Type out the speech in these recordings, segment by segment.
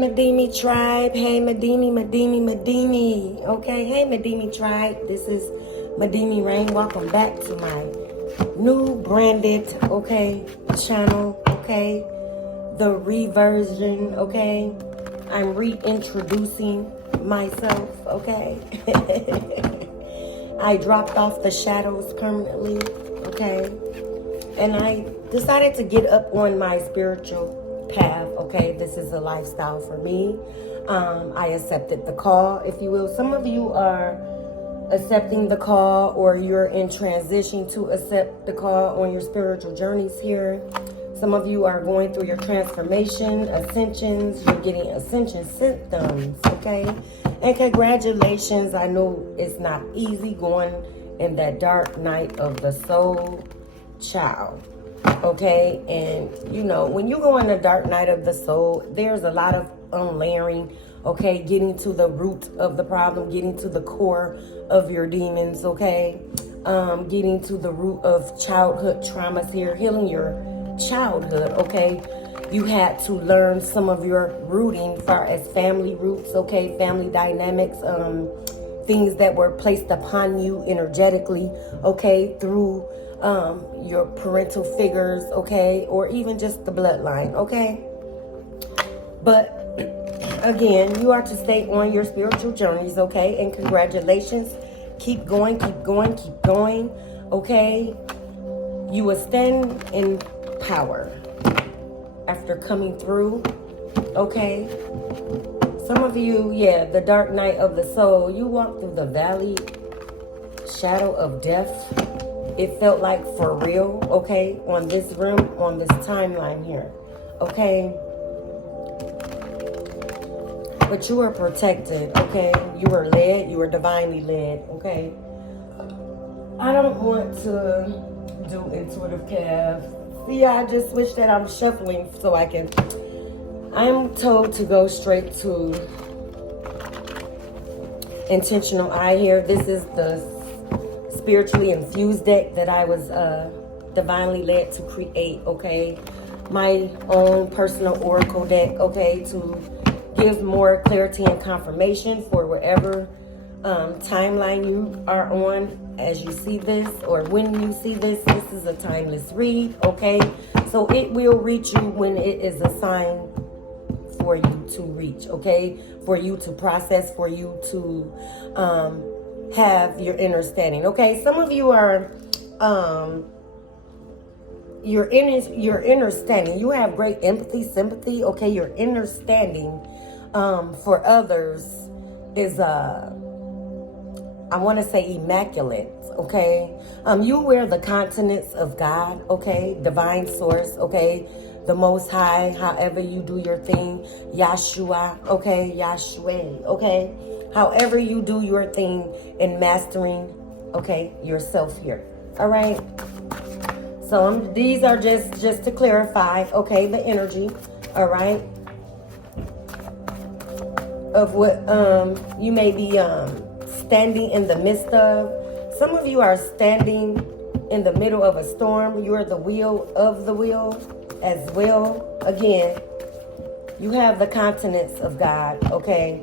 Medimi tribe. Hey, Medimi. Okay, hey, Medimi tribe. This is Medimi Rain. Welcome back to my new branded, okay, channel, okay, the reversion, okay. I'm reintroducing myself, okay. I dropped off the shadows permanently, okay, and I decided to get up on my spiritual path, okay. This is a lifestyle for me. I accepted the call, if you will. Some of you are accepting the call, or you're in transition to accept the call on your spiritual journeys here. Some of you are going through your transformation, ascensions. You're getting ascension symptoms, okay? And congratulations. I know it's not easy going in that dark night of the soul, child, okay? And, you know, when you go in the dark night of the soul, there's a lot of unlayering, okay? Getting to the root of the problem, getting to the core of your demons, okay? Getting to the root of childhood traumas here, healing your childhood, okay? You had to learn some of your rooting as far as family roots, okay? Family dynamics, things that were placed upon you energetically, okay? Through your parental figures, okay? Or even just the bloodline, okay? But again, you are to stay on your spiritual journeys, okay? And congratulations. Keep going, keep going, keep going, okay? You will stand in power after coming through, okay? Some of you, yeah, the dark night of the soul, you walk through the valley, shadow of death. It felt like for real, okay? On this room, on this timeline here, okay? But you are protected, okay? You were led, you were divinely led, okay? I don't want to do intuitive calf. See, I just wish that I'm shuffling so I can. I'm told to go straight to intentional eye here. This is the spiritually infused deck that I was divinely led to create, okay? My own personal oracle deck, okay, to give more clarity and confirmation for wherever timeline you are on as you see this, or when you see this. This is a timeless read, okay? So it will reach you when it is assigned for you to reach, okay? For you to process, for you to have your understanding, okay? Some of you are your understanding. You have great empathy, sympathy, okay? Your understanding for others is I want to say immaculate, okay? You wear the countenance of God, okay? Divine source, okay? The Most High, however you do your thing. Yahshua, okay? Yahshua, okay? However you do your thing in mastering, okay, yourself here, all right? So these are just to clarify, okay, the energy, all right? Of what you may be standing in the midst of. Some of you are standing in the middle of a storm. You are the wheel of the wheel as well. Again, you have the countenance of God, okay?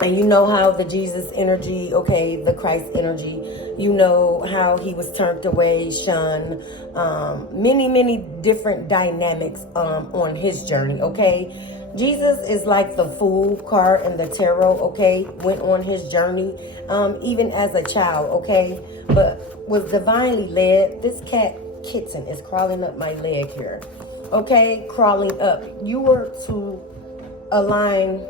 And you know how the Jesus energy, okay, the Christ energy, you know how he was turned away, shunned, many different dynamics on his journey, okay? Jesus is like the Fool card in the tarot, okay? Went on his journey, even as a child, okay? But was divinely led. This kitten is crawling up my leg here, okay? Crawling up. You were to align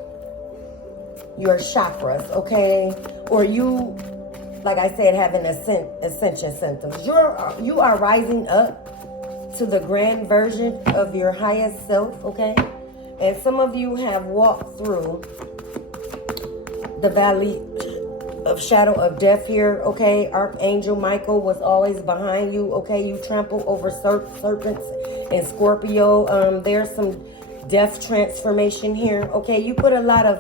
your chakras, okay? Or you, like I said, having ascension symptoms. You are rising up to the grand version of your highest self, okay? And some of you have walked through the valley of shadow of death here, okay? ArchAngel Michael was always behind you, okay? You trample over serpents and Scorpio. There's some death transformation here, okay? You put a lot of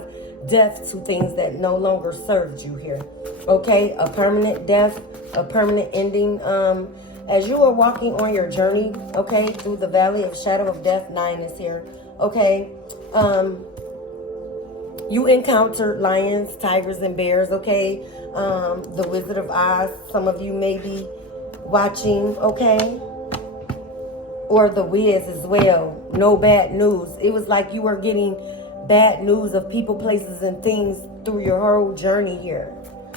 death to things that no longer served you here, okay? A permanent death, a permanent ending. As you are walking on your journey, okay, through the valley of shadow of death, 9 is here, okay, you encountered lions, tigers, and bears, okay, the Wizard of Oz, some of you may be watching, okay, or The Wiz as well. No bad news. It was like you were getting bad news of people, places, and things through your whole journey here,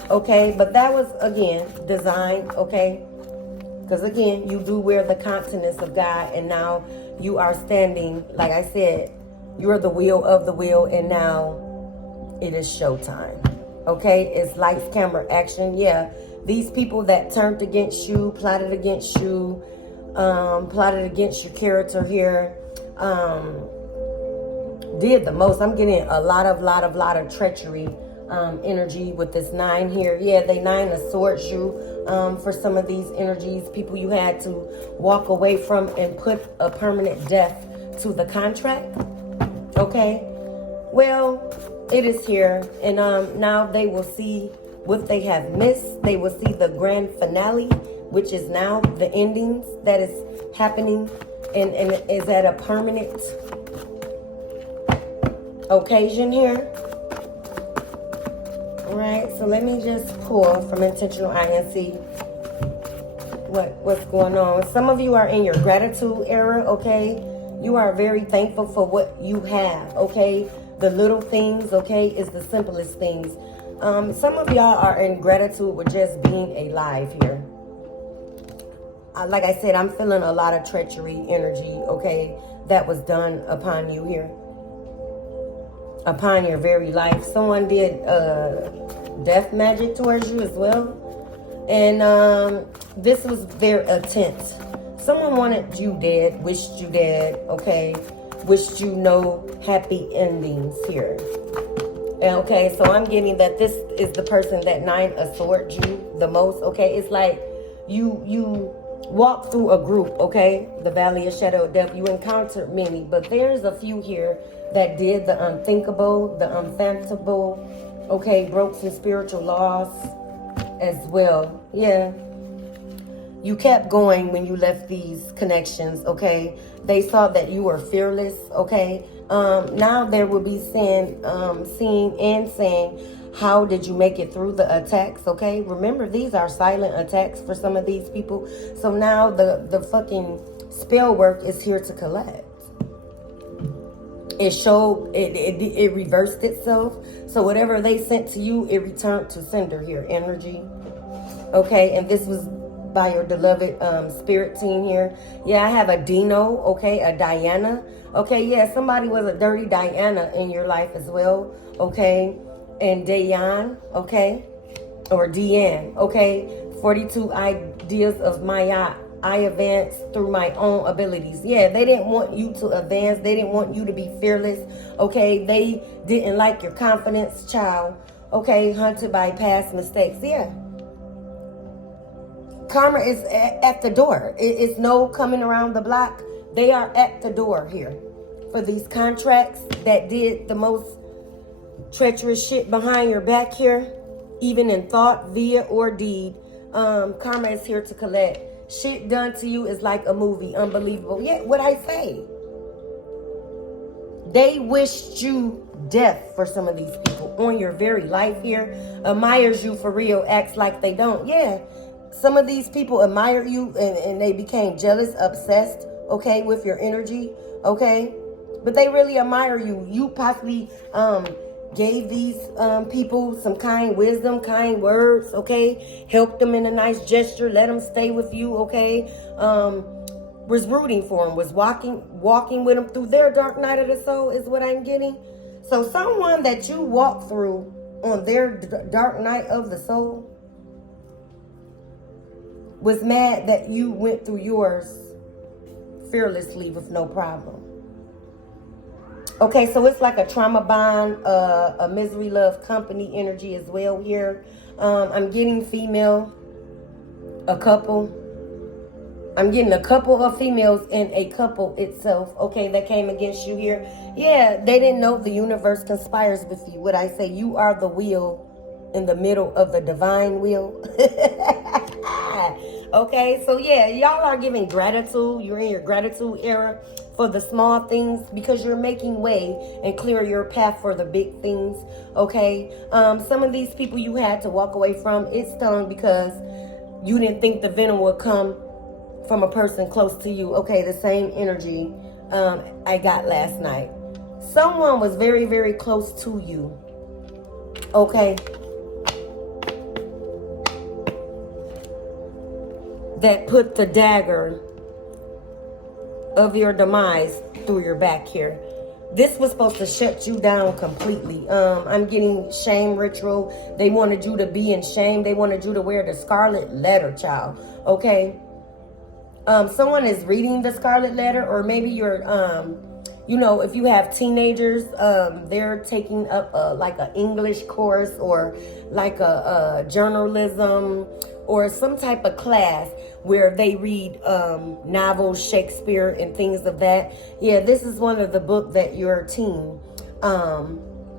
okay, but that was, again, designed, okay, because, again, you do wear the countenance of God, and now you are standing, like I said, you're the wheel of the wheel, and now it is showtime, okay? It's lights, camera, action. Yeah, these people that turned against you, plotted against you, plotted against your character here, did the most. I'm getting a lot of treachery energy with this 9 here. Yeah, they 9 of swords you for some of these energies. People you had to walk away from and put a permanent death to the contract, okay? Well, it is here, and now they will see what they have missed. They will see the grand finale, which is now the endings that is happening and is at a permanent occasion here. All right, so let me just pull from Intentional Eye and see what's going on. Some of you are in your gratitude era, okay? You are very thankful for what you have, okay? The little things, okay, is the simplest things. Some of y'all are in gratitude with just being alive here. Like I said, I'm feeling a lot of treachery energy, okay, that was done upon you here. Upon your very life. Someone did death magic towards you as well. And this was their attempt. Someone wanted you dead, wished you dead, okay? Wished you no happy endings here. Okay, so I'm getting that this is the person that 9 of swords you the most, okay? It's like you walk through a group, okay? The valley of shadow of death. You encountered many, but there's a few here that did the unthinkable, the unfathomable, okay? Broke some spiritual laws as well. Yeah. You kept going when you left these connections, okay? They saw that you were fearless, okay? Now there will be seeing and saying, how did you make it through the attacks, okay? Remember, these are silent attacks for some of these people. So now the fucking spell work is here to collect. It showed, it reversed itself. So whatever they sent to you, it returned to sender here, energy. Okay, and this was by your beloved spirit team here. Yeah, I have a Dino, okay, a Diana. Okay, yeah, somebody was a dirty Diana in your life as well, okay? And Dayan, okay? Or Deanne, okay? 42 ideas of Maya. I advance through my own abilities. Yeah, they didn't want you to advance. They didn't want you to be fearless, okay? They didn't like your confidence, child, okay? Hunted by past mistakes, yeah. Karma is at the door. It's no coming around the block. They are at the door here for these contracts that did the most treacherous shit behind your back here, even in thought, via, or deed. Karma is here to collect. Shit done to you is like a movie. Unbelievable. Yeah, what I say. They wished you death for some of these people on your very life here. Admires you for real. Acts like they don't. Yeah. Some of these people admire you and they became jealous, obsessed, okay, with your energy, okay? But they really admire you. You possibly gave these people some kind wisdom, kind words, okay? Helped them in a nice gesture, let them stay with you, okay? Was rooting for them, was walking with them through their dark night of the soul is what I'm getting. So someone that you walk through on their dark night of the soul was mad that you went through yours fearlessly with no problem. Okay, so it's like a trauma bond, a misery love company energy as well here. I'm getting female, a couple. I'm getting a couple of females and a couple itself, okay, that came against you here. Yeah, they didn't know the universe conspires with you. What I say, you are the wheel in the middle of the divine wheel. Okay, so yeah, y'all are giving gratitude. You're in your gratitude era for the small things because you're making way and clear your path for the big things. Okay, some of these people you had to walk away from, it's stung because you didn't think the venom would come from a person close to you. Okay, the same energy I got last night. Someone was very, very close to you. Okay, that put the dagger of your demise through your back here. This was supposed to shut you down completely. I'm getting shame ritual. They wanted you to be in shame. They wanted you to wear the scarlet letter, child. Okay. Someone is reading the scarlet letter, or maybe you're, you know, if you have teenagers, they're taking up like an English course or like a journalism or some type of class where they read novels, Shakespeare, and things of that. Yeah, this is one of the books that your team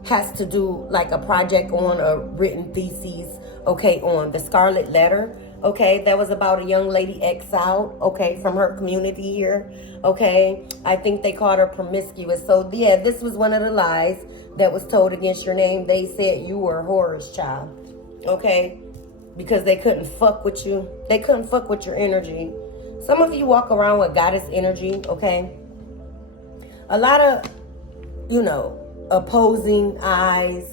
has to do like a project on, a written thesis, okay, on the scarlet letter. Okay, that was about a young lady exiled, okay, from her community here, okay. I think they called her promiscuous. So yeah, this was one of the lies that was told against your name. They said you were a whore's child, okay, because they couldn't fuck with you. They couldn't fuck with your energy. Some of you walk around with goddess energy, okay. A lot of, you know, opposing eyes,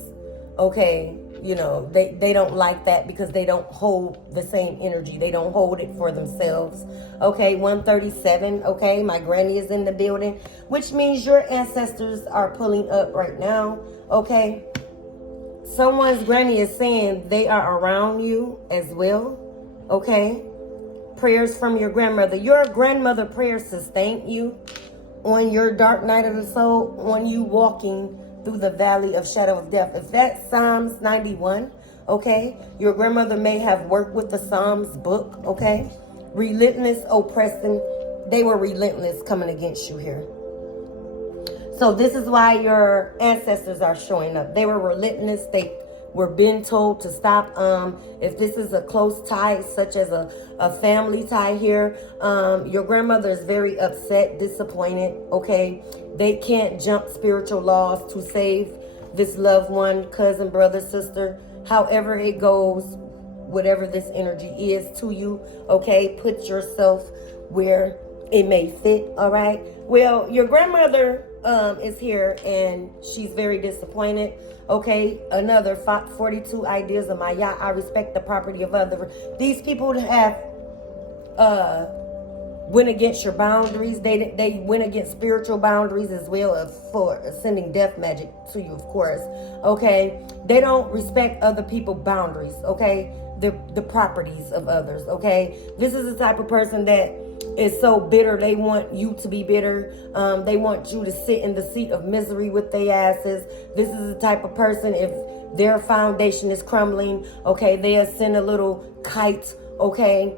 okay. You know, they don't like that because they don't hold the same energy. They don't hold it for themselves. Okay, 137. Okay, my granny is in the building, which means your ancestors are pulling up right now. Okay, someone's granny is saying they are around you as well. Okay, prayers from your grandmother. Your grandmother prayers sustain you on your dark night of the soul, on you walking through the valley of shadow of death. If that's Psalms 91, okay, your grandmother may have worked with the Psalms book, okay. Relentless oppressing, they were relentless coming against you here. So this is why your ancestors are showing up. They were relentless. They were being told to stop. If this is a close tie, such as a family tie here, your grandmother is very upset, disappointed, okay. They can't jump spiritual laws to save this loved one, cousin, brother, sister, however it goes, whatever this energy is to you, okay. Put yourself where it may fit, all right. Well, your grandmother is here and she's very disappointed. Okay, another 42 ideas of my yacht. I respect the property of others. These people have went against your boundaries. They went against spiritual boundaries as well for sending death magic to you, of course. Okay, they don't respect other people's boundaries. Okay, the properties of others. Okay, this is the type of person that is so bitter. They want you to be bitter. They want you to sit in the seat of misery with their asses. This is the type of person, if their foundation is crumbling, okay, they'll send a little kite, okay,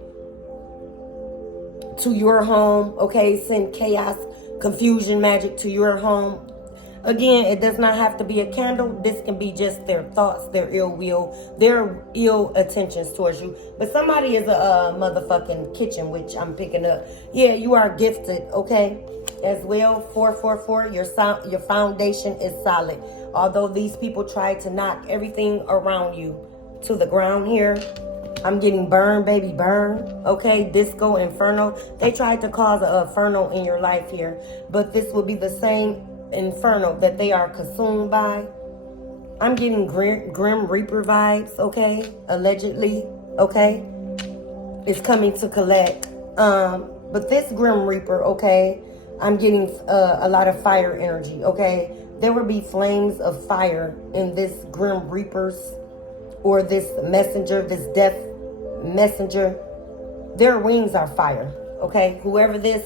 to your home, okay, send chaos, confusion, magic to your home. Again, it does not have to be a candle. This can be just their thoughts, their ill will, their ill intentions towards you. But somebody is a motherfucking kitchen witch, I'm picking up. Yeah, you are gifted, okay, as well. 444, your foundation is solid. Although these people try to knock everything around you to the ground here, I'm getting burn, baby, burn. Okay, disco, inferno. They tried to cause an inferno in your life here. But this will be the same inferno that they are consumed by. I'm getting grim reaper vibes, okay, allegedly, okay. It's coming to collect. But this grim reaper, okay, I'm getting a lot of fire energy, okay. There will be flames of fire in this grim reapers or this messenger, this death messenger. Their wings are fire, okay. Whoever this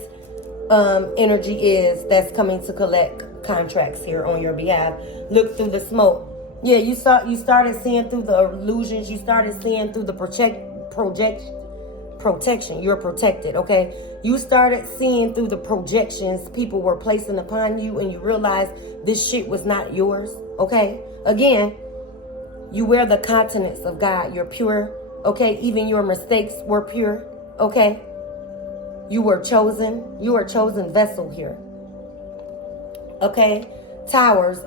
energy is that's coming to collect contracts here on your behalf, look through the smoke. Yeah, you started seeing through the illusions. You started seeing through the protection. You're protected, okay. You started seeing through the projections people were placing upon you, and you realized this shit was not yours, okay. Again, you wear the continents of God. You're pure, okay. Even your mistakes were pure, Okay? You were chosen. You are a chosen vessel here. Okay? Towers,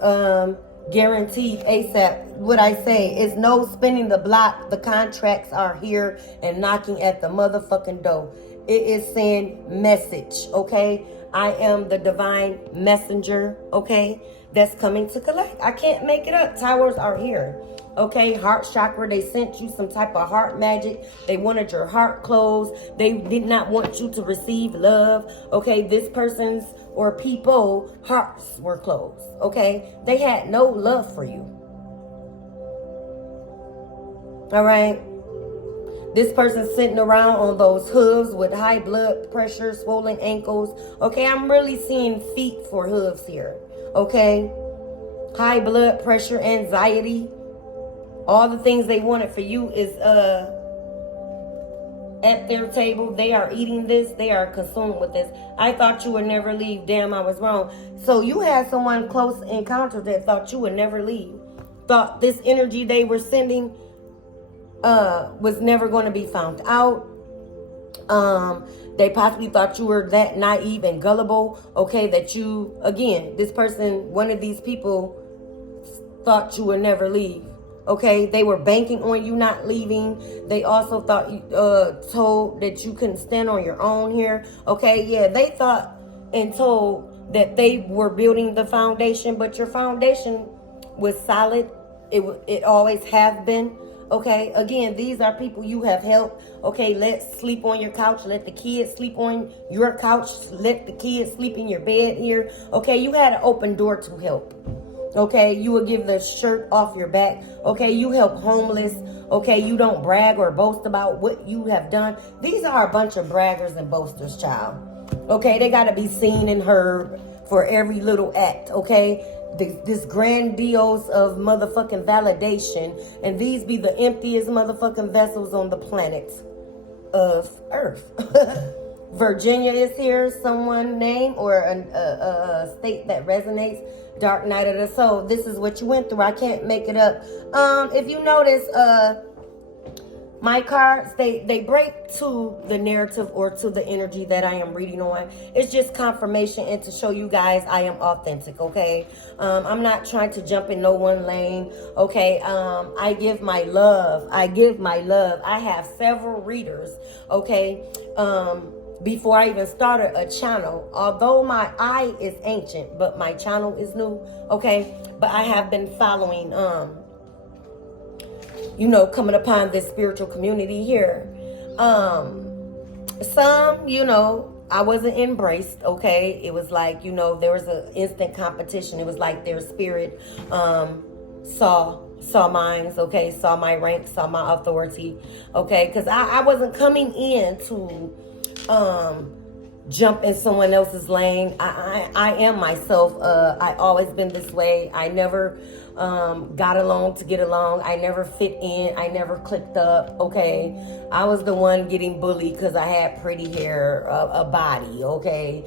guaranteed ASAP. What I say is no spinning the block. The contracts are here and knocking at the motherfucking door. It is saying message, okay? I am the divine messenger, okay? That's coming to collect. I can't make it up. Towers are here. Okay, heart chakra, they sent you some type of heart magic. They wanted your heart closed. They did not want you to receive love. Okay, this person's or people hearts were closed. Okay, they had no love for you. All right, this person's sitting around on those hooves with high blood pressure, swollen ankles. Okay, I'm really seeing feet for hooves here. Okay, high blood pressure, anxiety. All the things they wanted for you is at their table. They are eating this. They are consumed with this. I thought you would never leave. Damn, I was wrong. So you had someone close encounter that thought you would never leave. Thought this energy they were sending was never going to be found out. They possibly thought you were that naive and gullible. Okay, that you, again, this person, one of these people thought you would never leave. Okay, they were banking on you not leaving. They also thought you told that you couldn't stand on your own here. Okay, yeah, they thought and told that they were building the foundation, but your foundation was solid. It always have been. Okay, again, these are people you have helped. Okay, let's sleep on your couch. Let the kids sleep on your couch. Let the kids sleep in your bed here. Okay, you had an open door to help. Okay, you will give the shirt off your back. Okay, you help homeless. Okay, you don't brag or boast about what you have done. These are a bunch of braggers and boasters, child. Okay, they got to be seen and heard for every little act. Okay, this grandiose of motherfucking validation. And these be the emptiest motherfucking vessels on the planet of Earth. Virginia is here, someone name or a state that resonates. Dark night of the soul. This is what you went through. I can't make it up. If you notice, my cards, they break to the narrative or to the energy that I am reading on. It's just confirmation and to show you guys I am authentic, okay? I'm not trying to jump in no one lane, okay? I give my love. I give my love. I have several readers, okay? Before I even started a channel, although my eye is ancient, but my channel is new, okay? But I have been following, you know, coming upon this spiritual community here. Some, you know, I wasn't embraced, okay? It was like, you know, there was an instant competition. It was like their spirit saw mine, okay? Saw my rank, saw my authority, okay? Because I wasn't coming in to jump in someone else's lane. I am myself. I always been this way. I never got along to get along. I never fit in. I never clicked up, okay? I was the one getting bullied because I had pretty hair, a body, okay?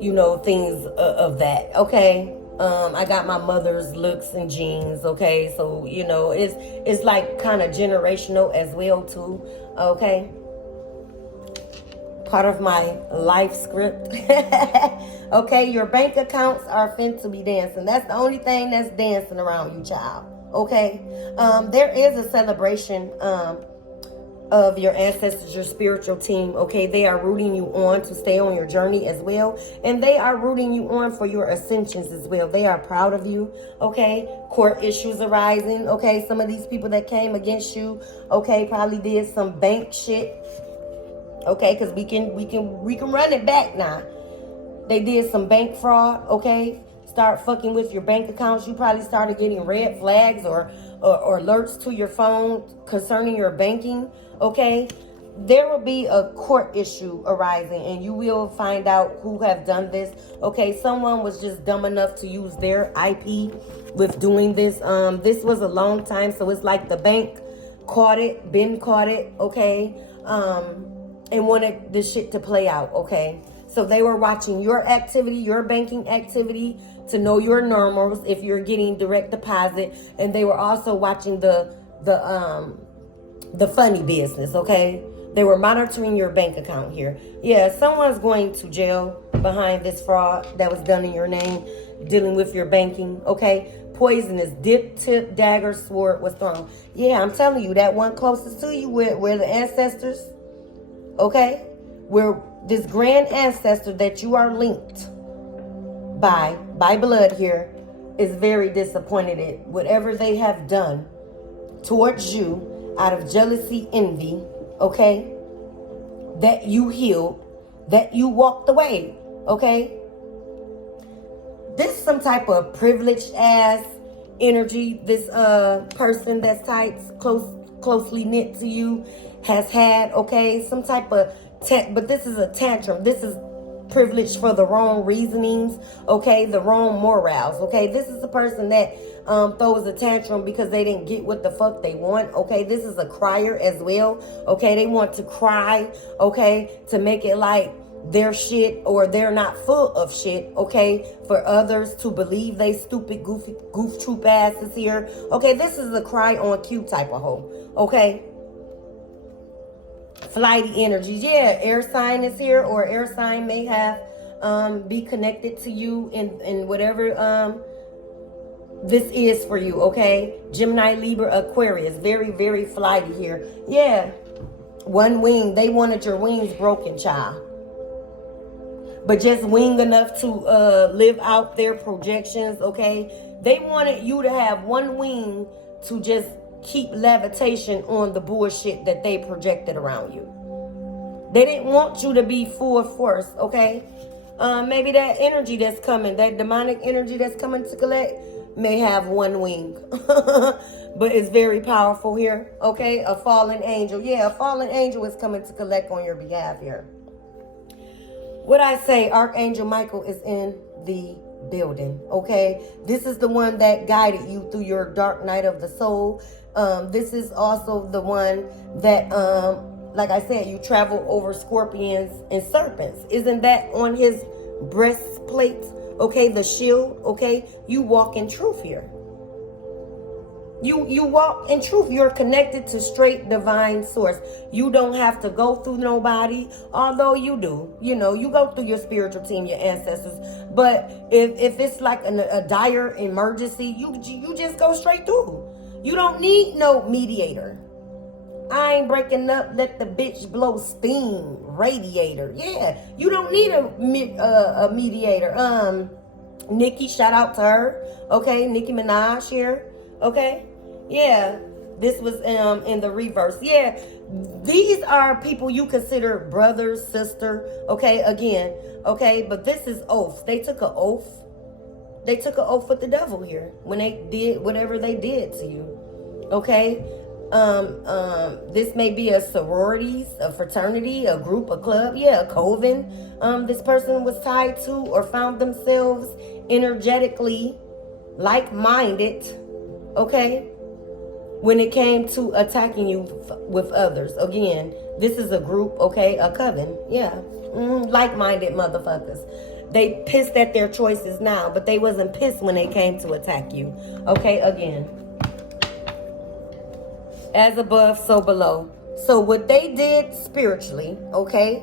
You know, things of that, okay? I got my mother's looks and genes, okay? So, you know, it's like kind of generational as well too, okay? Part of my life script. Okay, your bank accounts are fin to be dancing. That's the only thing that's dancing around you, child. Okay, there is a celebration of your ancestors, your spiritual team. Okay, they are rooting you on to stay on your journey as well, and they are rooting you on for your ascensions as well. They are proud of you. Okay, court issues arising. Okay, some of these people that came against you, okay, probably did some bank shit. Okay, because we can run it back now. They did some bank fraud, okay? Start fucking with your bank accounts. You probably started getting red flags or alerts to your phone concerning your banking, okay? There will be a court issue arising and you will find out who have done this, okay? Someone was just dumb enough to use their IP with doing this. This was a long time, so it's like the bank caught it, okay? And wanted this shit to play out, okay? So they were watching your activity, your banking activity, to know your normals if you're getting direct deposit, and they were also watching the funny business, okay? They were monitoring your bank account here. Yeah, someone's going to jail behind this fraud that was done in your name, dealing with your banking, okay? Poisonous dip, tip, dagger, sword was thrown. Yeah, I'm telling you, that one closest to you, where the ancestors, okay? Where this grand ancestor that you are linked by blood here is very disappointed at whatever they have done towards you out of jealousy, envy, okay? That you healed, that you walked away, okay? This is some type of privileged ass energy this person that's tight, closely knit to you has had, okay? Some type of but this is a tantrum. This is privilege for the wrong reasonings, okay? The wrong morals, okay? This is the person that throws a tantrum because they didn't get what the fuck they want, okay? This is a crier as well, okay? They want to cry, okay, to make it like their shit or they're not full of shit, okay, for others to believe they stupid goof troop asses here, okay? This is a cry on cue type of hoe, okay? Flighty energies. Yeah, air sign is here, or air sign may have be connected to you in whatever this is for you, okay? Gemini, Libra, Aquarius. Very, very flighty here. Yeah. One wing. They wanted your wings broken, child. But just wing enough to live out their projections, okay? They wanted you to have one wing to just keep levitation on the bullshit that they projected around you. They didn't want you to be full force, okay? Maybe that energy that's coming, that demonic energy that's coming to collect, may have one wing. But it's very powerful here, okay? A fallen angel. Yeah, a fallen angel is coming to collect on your behalf here. What I say, ArchAngel Michael is in the building, okay? This is the one that guided you through your dark night of the soul. This is also the one that, like I said, you travel over scorpions and serpents. Isn't that on his breastplate? Okay, the shield, okay? You walk in truth here. You walk in truth. You're connected to straight divine source. You don't have to go through nobody, although you do. You know, you go through your spiritual team, your ancestors. But if it's like a dire emergency, you just go straight through. You don't need no mediator. I ain't breaking up, let the bitch blow steam. Radiator. Yeah, you don't need a mediator. Nikki, shout out to her. Okay, Nicki Minaj here. Okay. Yeah, this was in the reverse. Yeah, these are people you consider brother, sister. Okay, again. Okay, but this is oath. They took an oath. They took an oath with the devil here when they did whatever they did to you. Okay. This may be a sororities, a fraternity, a group, a club. Yeah, a coven. This person was tied to or found themselves energetically like-minded. Okay. When it came to attacking you with others. Again, this is a group, okay? A coven. Yeah. Like-minded motherfuckers. They pissed at their choices now, but they wasn't pissed when they came to attack you. Okay, again. As above, so below. So what they did spiritually, okay,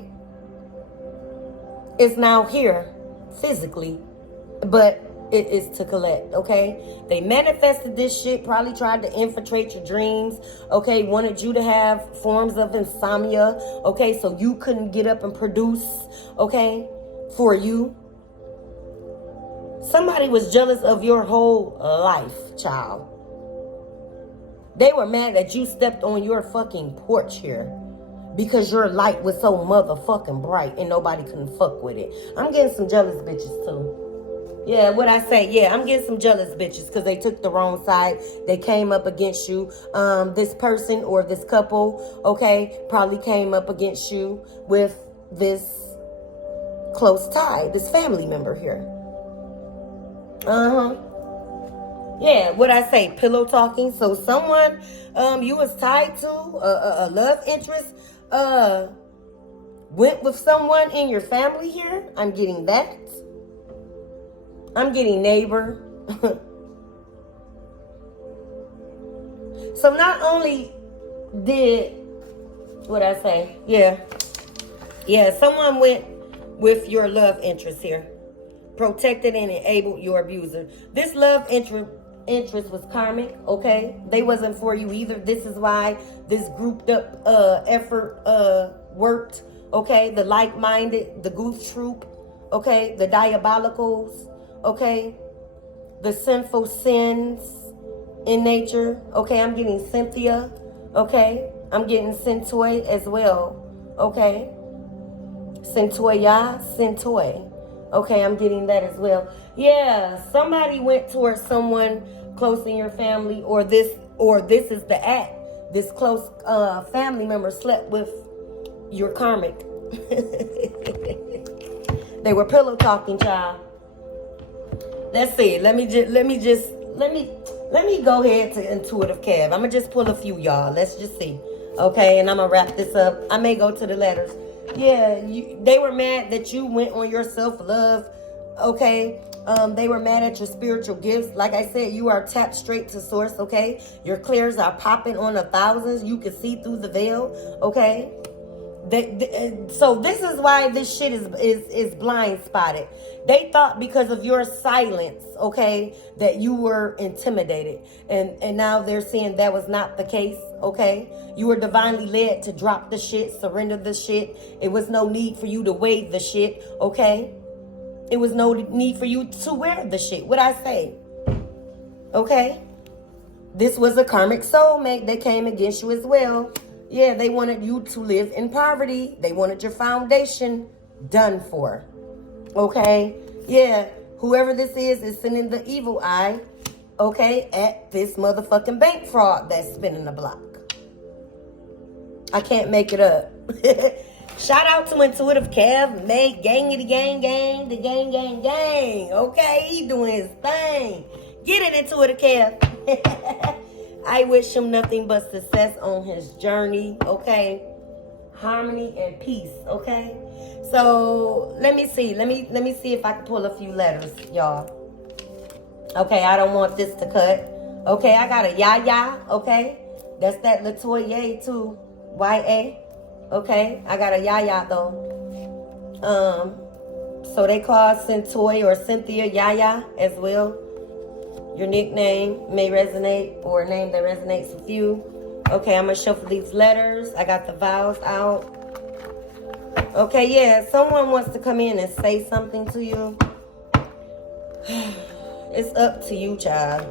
is now here physically, but it is to collect, okay? They manifested this shit, probably tried to infiltrate your dreams, okay? Wanted you to have forms of insomnia, okay? So you couldn't get up and produce, okay? For you. Somebody was jealous of your whole life, child. They were mad that you stepped on your fucking porch here because your light was so motherfucking bright and nobody couldn't fuck with it. I'm getting some jealous bitches too. Yeah, what I say, yeah, I'm getting some jealous bitches because they took the wrong side. They came up against you. This person or this couple, okay, probably came up against you with this close tie, this family member here. Yeah, what I say, pillow talking. So someone you was tied to, a love interest, went with someone in your family here. I'm getting that. I'm getting neighbor. So not only did What I say? Yeah. Yeah, someone went with your love interest here. Protected and enabled your abuser. This love interest was karmic, okay? They wasn't for you either. This is why this grouped up effort worked, okay? The like-minded, the goof troop, okay? The diabolicals, okay? The sinful sins in nature, okay? I'm getting Cynthia, okay? I'm getting Centoy as well, okay? Centoya, Centoy. Okay, I'm getting that as well. Yeah, somebody went towards someone close in your family, or this is the act. This close family member slept with your karmic. They were pillow talking, child. Let's see. Let me go ahead to intuitive Kev. I'm gonna just pull a few, y'all. Let's just see. Okay, and I'm gonna wrap this up. I may go to the letters. Yeah, they were mad that you went on your self-love, okay? They were mad at your spiritual gifts. Like I said, you are tapped straight to source, okay? Your clears are popping on 1,000s. You can see through the veil, okay? So this is why this shit is blind spotted. They thought because of your silence, okay, that you were intimidated. And now they're saying that was not the case, okay? You were divinely led to drop the shit, surrender the shit. It was no need for you to wave the shit, okay? It was no need for you to wear the shit. What I say? Okay? This was a karmic soulmate that came against you as well. Yeah, they wanted you to live in poverty. They wanted your foundation done for. Okay? Yeah, whoever this is sending the evil eye, okay, at this motherfucking bank fraud that's spinning the block. I can't make it up. Shout out to Intuitive Kev, May, gangity gang, the gang. Okay, he doing his thing. Get it, Intuitive Kev. I wish him nothing but success on his journey, okay? Harmony and peace, okay? So, let me see. Let me see if I can pull a few letters, y'all. Okay, I don't want this to cut. Okay, I got a Yaya, okay? That's that Latoya too. Y-A. Okay, I got a Yaya though. So they call Centoy or Cynthia Yaya as well. Your nickname may resonate, or a name that resonates with you. Okay, I'm going to shuffle these letters. I got the vowels out. Okay, yeah, someone wants to come in and say something to you. It's up to you, child.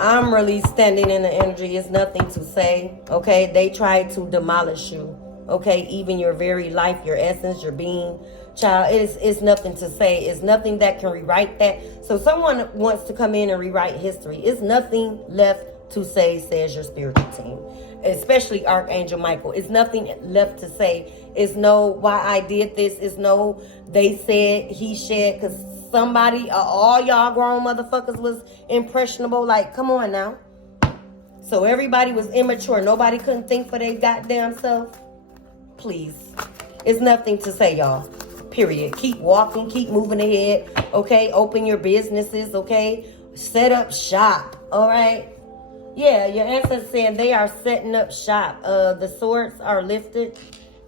I'm really standing in the energy. It's nothing to say, okay? They tried to demolish you, okay? Even your very life, your essence, your being. Child, it's nothing to say. It's nothing that can rewrite that. So someone wants to come in and rewrite history. It's nothing left to say, says your spiritual team. Especially ArchAngel Michael. It's nothing left to say. It's no why I did this. It's no they said, he said, because somebody, all y'all grown motherfuckers was impressionable. Like, come on now. So everybody was immature. Nobody couldn't think for their goddamn self. Please. It's nothing to say, y'all. Period. Keep walking. Keep moving ahead. Okay? Open your businesses. Okay? Set up shop. All right? Yeah, your ancestors saying they are setting up shop. The swords are lifted.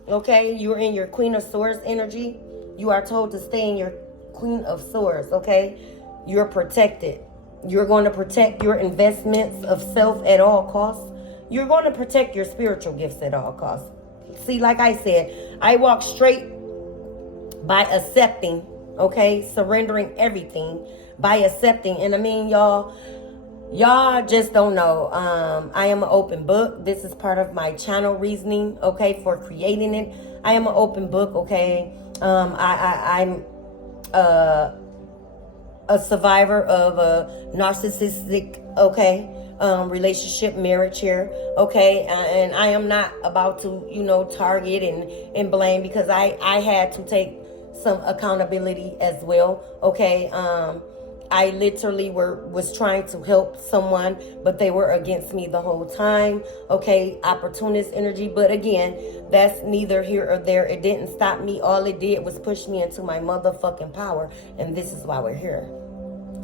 Okay? You're in your Queen of Swords energy. You are told to stay in your Queen of Swords. Okay? You're protected. You're going to protect your investments of self at all costs. You're going to protect your spiritual gifts at all costs. See, like I said, I walk straight by accepting, okay? Surrendering everything by accepting. And I mean, y'all just don't know. I am an open book. This is part of my channel reasoning, okay, for creating it. I am an open book, okay? I'm a survivor of a narcissistic, okay, relationship, marriage here, okay, and I am not about to, target and blame, because I had to take some accountability as well, okay. I literally was trying to help someone, but they were against me the whole time, okay. Opportunist energy, but again, that's neither here or there. It didn't stop me. All it did was push me into my motherfucking power, and this is why we're here.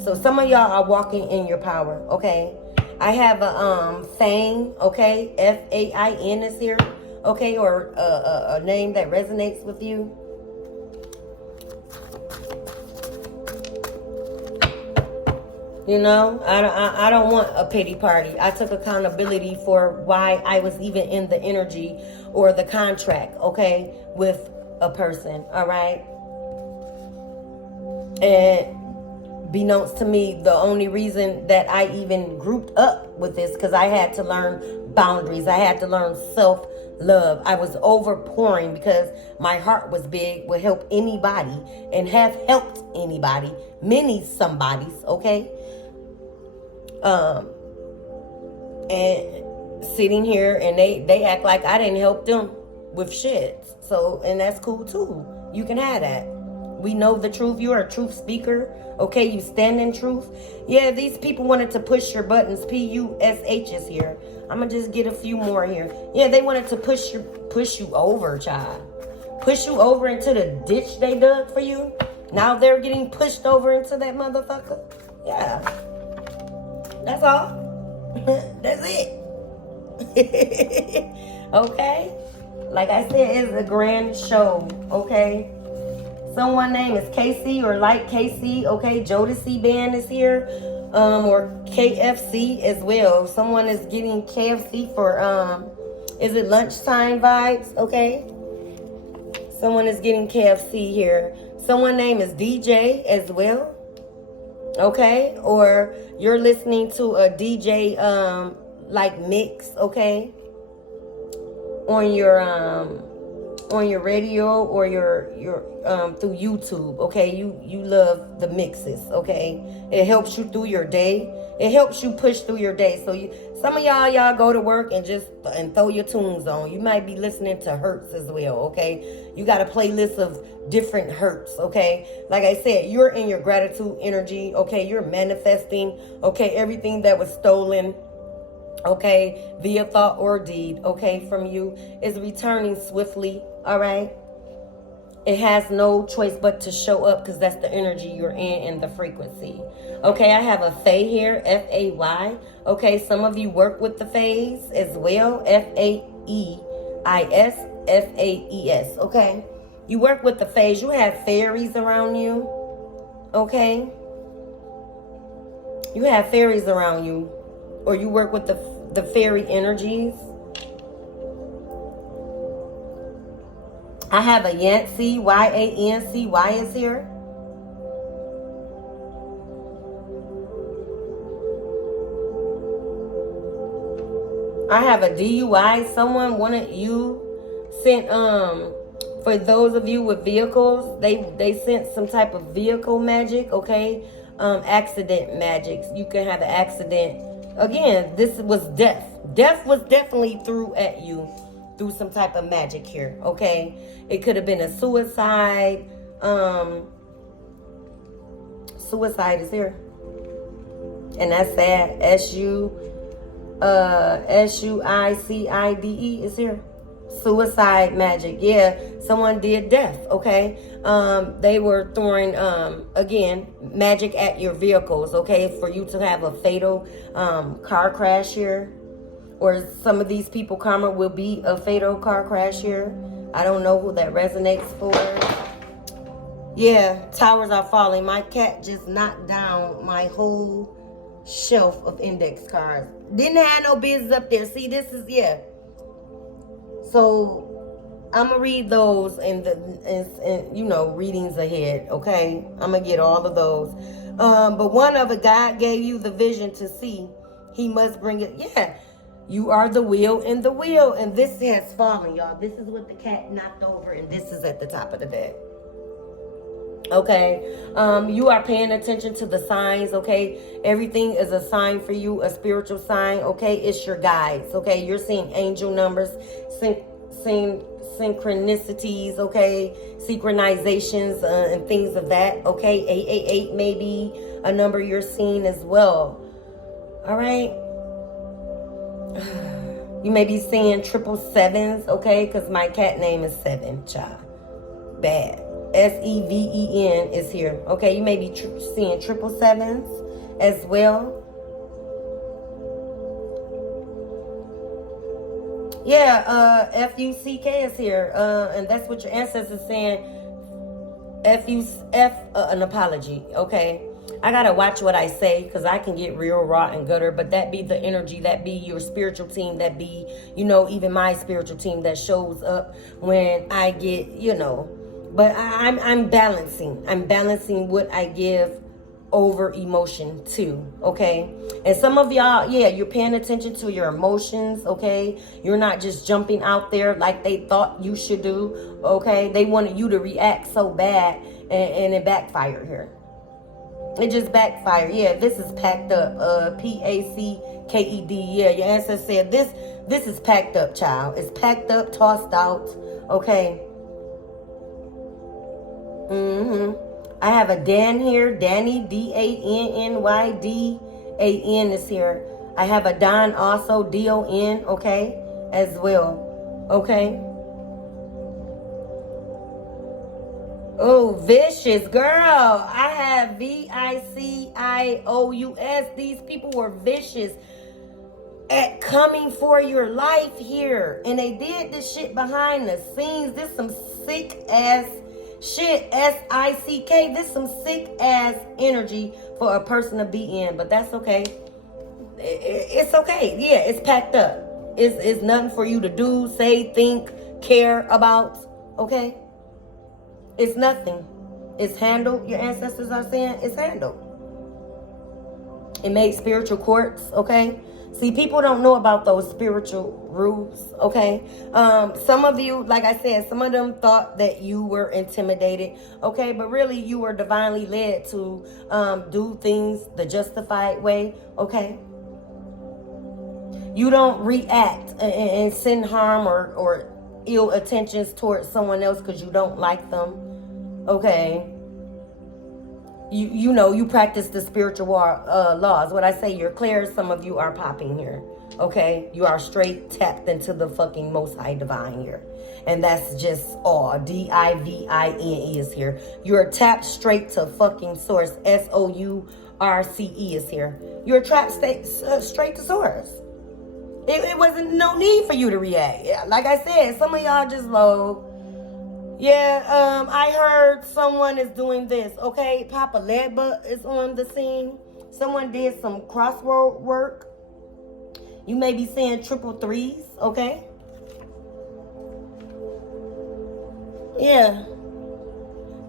So some of y'all are walking in your power, okay? I have a Fain, okay? Fain is here, okay? Or a name that resonates with you. You know, I don't want a pity party. I took accountability for why I was even in the energy or the contract, okay, with a person, all right? And beknownst to me, the only reason that I even grouped up with this, because I had to learn boundaries. I had to learn self-love. I was overpouring because my heart was big, would help anybody and have helped anybody, many somebodies, okay? And sitting here and they act like I didn't help them with shit. So, and that's cool too. You can have that. We know the truth. You're a truth speaker. Okay, you stand in truth. Yeah, these people wanted to push your buttons. PUSH is here. I'm gonna just get a few more here. Yeah, they wanted to push you over, child. Push you over into the ditch they dug for you. Now they're getting pushed over into that motherfucker. Yeah. That's all. That's it. Okay? Like I said, it's a grand show. Okay? Someone name is Casey or like Casey. Okay? Jodeci Band is here. Or KFC as well. Someone is getting KFC for, is it lunchtime vibes? Okay? Someone is getting KFC here. Someone name is DJ as well. Okay, or you're listening to a DJ like mix, okay, on your radio or your through YouTube, okay. You love the mixes, okay. It helps you through your day. It helps you push through your day. So some of y'all go to work and just throw your tunes on. You might be listening to Hertz as well, okay. You got a playlist of different Hertz, okay. Like I said, you're in your gratitude energy, okay. You're manifesting, okay, everything that was stolen, okay, via thought or deed, okay, from you is returning swiftly, all right. It has no choice but to show up because that's the energy you're in and the frequency. Okay, I have a Fae here, F-A-Y. Okay, some of you work with the Faes as well, F-A-E-I-S, F-A-E-S, okay. You work with the Faes. You have fairies around you, okay. You have fairies around you, or you work with the fairy energies. I have a Yancy, Y-A-N-C-Y is here. I have a DUI. Someone wanted you sent, for those of you with vehicles, they sent some type of vehicle magic, okay? Accident magic. You can have an accident. Again, this was death. Death was definitely through at you through some type of magic here, okay? It could have been a suicide. Suicide is here. And that's sad. S-U-I-C-I-D-E is here. Suicide magic. Yeah, someone did death, okay? They were throwing, again, magic at your vehicles, okay? For you to have a fatal car crash here. Or some of these people, karma will be a fatal car crash here. I don't know who that resonates for. Yeah, towers are falling. My cat just knocked down my whole shelf of index cards. Didn't have no business up there. See, this is, yeah. So, I'm going to read those and you know, readings ahead, okay? I'm going to get all of those. But one of it, God gave you the vision to see. He must bring it. Yeah. You are the wheel in the wheel. And this has fallen, y'all. This is what the cat knocked over. And this is at the top of the deck. Okay. You are paying attention to the signs, okay? Everything is a sign for you, a spiritual sign, okay? It's your guides, okay? You're seeing angel numbers, synchronicities, okay? Synchronizations and things of that, okay? 888 may be a number you're seeing as well. All right? You may be seeing 777s, okay? Because my cat name is Seven, child. Bad. S-E-V-E-N is here. Okay, you may be seeing 777s as well. Yeah, F-U-C-K is here. And that's what your ancestors saying. An apology, okay? I gotta watch what I say because I can get real raw and gutter, but that be the energy, that be your spiritual team, that be, even my spiritual team that shows up when I get. But I'm balancing. I'm balancing what I give over emotion too, okay? And some of y'all, yeah, you're paying attention to your emotions, okay? You're not just jumping out there like they thought you should do, okay? They wanted you to react so bad, and it backfired here. It just backfired. Yeah, this is packed up. Packed. Yeah, your ancestor said this is packed up, child. It's packed up, tossed out, okay? I have a Dan here. Danny, D-A-N-N-Y-D-A-N is here. I have a Don also, D-O-N, okay, as well. Okay. Oh, vicious, girl. I have V-I-C-I-O-U-S. These people were vicious at coming for your life here. And they did this shit behind the scenes. This some sick ass shit, S-I-C-K. This some sick ass energy for a person to be in, but that's okay. It's okay. Yeah, it's packed up. It's nothing for you to do, say, think, care about, okay? It's nothing. It's handled. Your ancestors are saying it's handled. It made spiritual courts, okay? See, people don't know about those spiritual rules, okay? Some of you, like I said, some of them thought that you were intimidated, okay? But really, you were divinely led to do things the justified way, okay? You don't react and send harm or ill intentions towards someone else because you don't like them, okay? You practice the spiritual laws. What I say, you're clear. Some of you are popping here, okay? You are straight tapped into the fucking Most High Divine here. And that's just all. D-I-V-I-N-E is here. You're tapped straight to fucking source. S-O-U-R-C-E is here. You're trapped straight to source. It wasn't no need for you to react. Like I said, some of y'all just low. Yeah, I heard someone is doing this, okay? Papa Legba is on the scene. Someone did some crossword work. You may be saying 333s, okay? Yeah.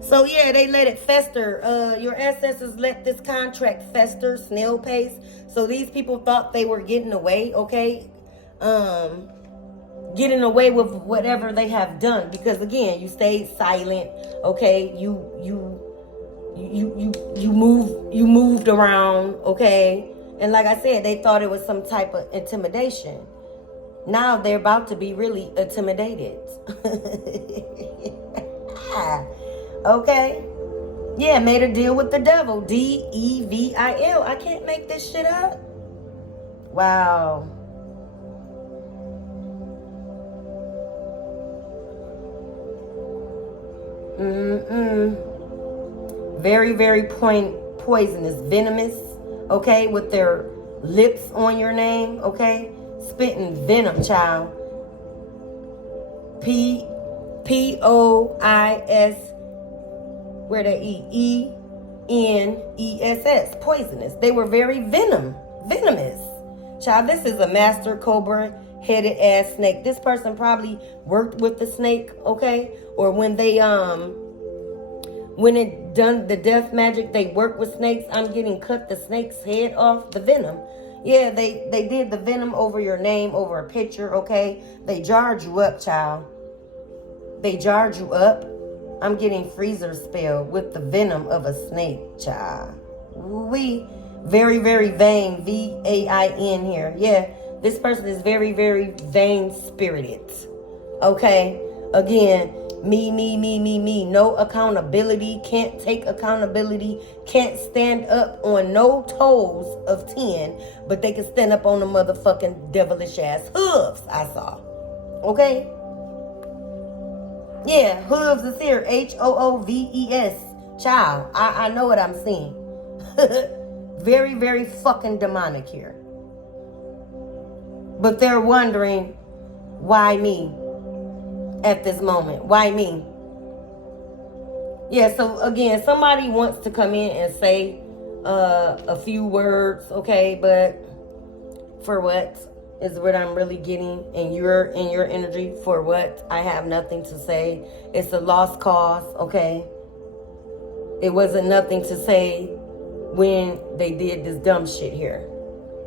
So, yeah, they let it fester. Your ancestors let this contract fester, snail pace. So these people thought they were getting away, okay? Getting away with whatever they have done, because again, you stayed silent, okay? You moved around, okay? And like I said, they thought it was some type of intimidation. Now they're about to be really intimidated. Okay? Yeah, made a deal with the devil. D-E-V-I-L. I can't make this shit up. Wow. Very, very poisonous, venomous, okay, with their lips on your name, okay, spitting venom, child. P-O-I-S, where they E-E-N-E-S-S, poisonous. They were very venomous. Child, this is a master cobra headed ass snake. This person probably worked with the snake, okay? Or when they when it done the death magic, they work with snakes. I'm getting cut the snake's head off, the venom. Yeah, they did the venom over your name, over a picture, okay? They jarred you up, child. They jarred you up. I'm getting freezer spell with the venom of a snake, child. We very, very vain, V-A-I-N here. Yeah, this person is very, very vain spirited. Okay, again, me. No accountability, can't take accountability, can't stand up on no toes of 10, but they can stand up on the motherfucking devilish ass hooves I saw. Okay? Yeah, hooves is here. H-O-O-V-E-S. Child, I know what I'm seeing. Very, very fucking demonic here. But they're wondering, Why me at this moment? Why me? Yeah, so again, somebody wants to come in and say a few words, okay, but for what is what I'm really getting in your energy. For what? I have nothing to say. It's a lost cause, okay? It wasn't nothing to say when they did this dumb shit here.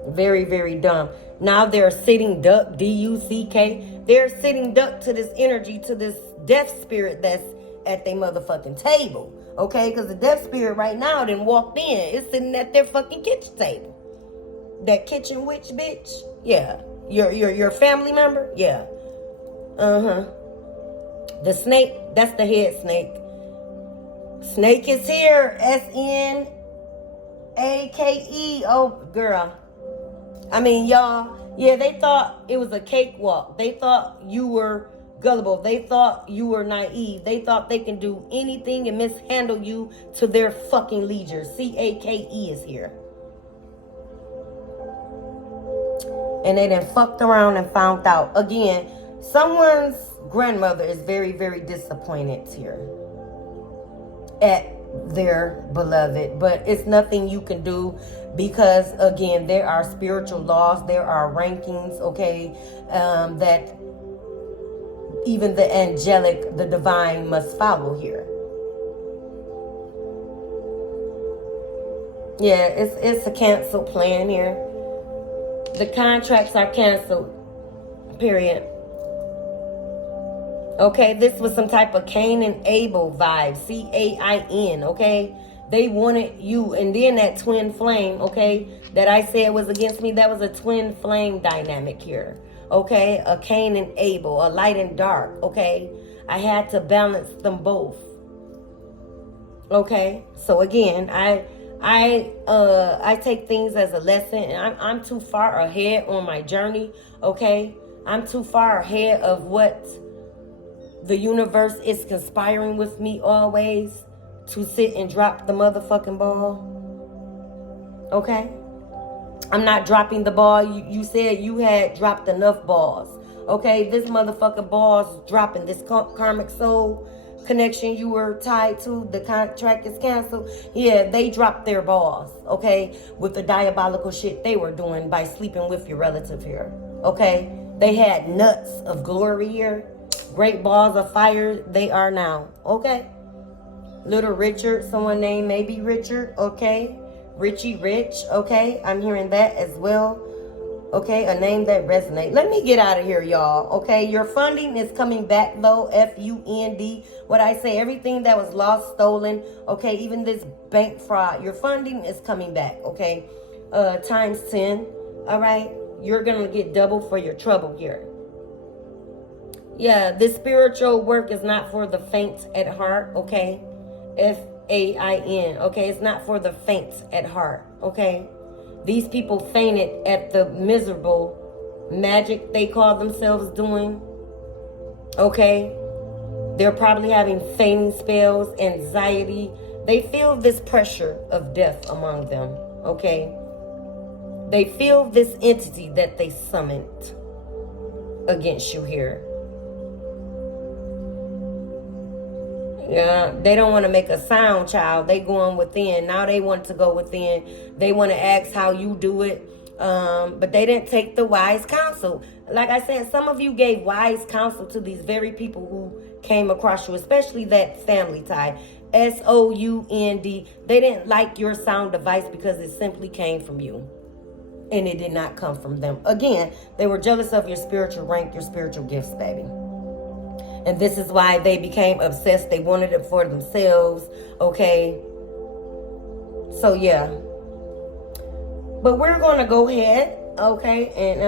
Very, very dumb. Now they're sitting duck, D-U-C-K. They're sitting duck to this energy, to this death spirit that's at their motherfucking table. Okay? Because the death spirit right now done walked in. It's sitting at their fucking kitchen table. That kitchen witch bitch? Yeah. Your family member? Yeah. Uh-huh. The snake, that's the head snake. Snake is here. S-N-A-K-E. Oh, girl. I mean, y'all, yeah, they thought it was a cakewalk. They thought you were gullible. They thought you were naive. They thought they can do anything and mishandle you to their fucking leisure. C-A-K-E is here. And they done fucked around and found out. Again, someone's grandmother is very, very disappointed here at their beloved. But it's nothing you can do because, again, there are spiritual laws. There are rankings, okay, that even the angelic, the divine must follow here. Yeah, it's a canceled plan here. The contracts are canceled. Period. Okay, this was some type of Cain and Abel vibe. C-A-I-N, okay? They wanted you. And then that twin flame, okay, that I said was against me, that was a twin flame dynamic here. Okay, a Cain and Abel, a light and dark, okay? I had to balance them both. Okay, so again, I take things as a lesson, and I'm too far ahead on my journey, okay? I'm too far ahead of what the universe is conspiring with me always to sit and drop the motherfucking ball, okay? I'm not dropping the ball. You said you had dropped enough balls, okay? This motherfucking ball's dropping. This karmic soul connection you were tied to, the contract is canceled. Yeah, they dropped their balls, okay, with the diabolical shit they were doing by sleeping with your relative here, okay? They had nuts of glory here, great balls of fire. They are now, okay? Little Richard, someone named maybe Richard, okay? Richie Rich, okay? I'm hearing that as well. Okay, a name that resonates. Let me get out of here, y'all. Okay, your funding is coming back, though. F-U-N-D. What I say, everything that was lost, stolen. Okay, even this bank fraud. Your funding is coming back. Okay, times 10. All right, you're gonna get double for your trouble here. Yeah, this spiritual work is not for the faint at heart. Okay, F-A-I-N. Okay, it's not for the faint at heart. Okay. These people fainted at the miserable magic they call themselves doing. Okay? They're probably having fainting spells, anxiety. They feel this pressure of death among them. Okay? They feel this entity that they summoned against you here. Yeah, they don't want to make a sound, child. They going within. Now they want to go within. They want to ask how you do it. But they didn't take the wise counsel. Like I said, some of you gave wise counsel to these very people who came across you, especially that family tie. S-O-U-N-D. They didn't like your sound advice because it simply came from you. And it did not come from them. Again, they were jealous of your spiritual rank, your spiritual gifts, baby. And this is why they became obsessed. They wanted it for themselves, okay? So, yeah. But we're going to go ahead, okay? And,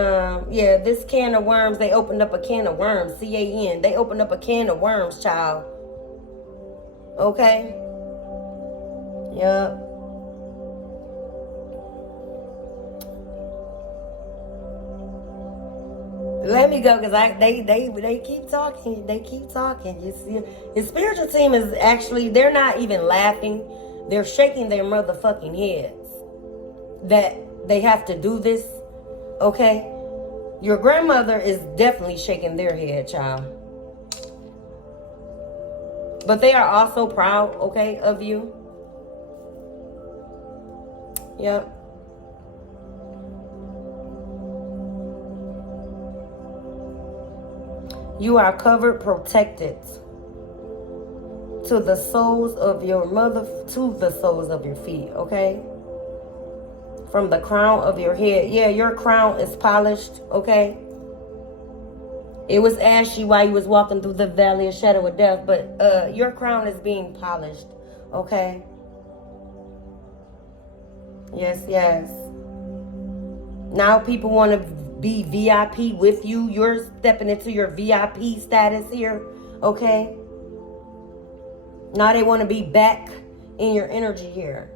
yeah, this can of worms, they opened up a can of worms, C-A-N. They opened up a can of worms, child. Okay? Yup. Let me go, because they keep talking. They keep talking. You see, the spiritual team is actually, they're not even laughing. They're shaking their motherfucking heads that they have to do this. Okay? Your grandmother is definitely shaking their head, child. But they are also proud, okay, of you. Yep. You are covered, protected to the soles of your mother, to the soles of your feet, okay? From the crown of your head. Yeah, your crown is polished, okay? It was ashy while you was walking through the valley of shadow of death, but your crown is being polished, okay? Yes, yes. Now people want to be VIP with you. You're stepping into your VIP status here, okay? Now they want to be back in your energy here.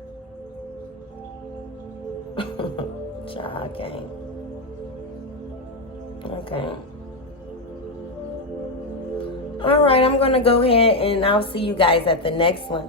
Child, okay. Okay. All right, I'm going to go ahead and I'll see you guys at the next one.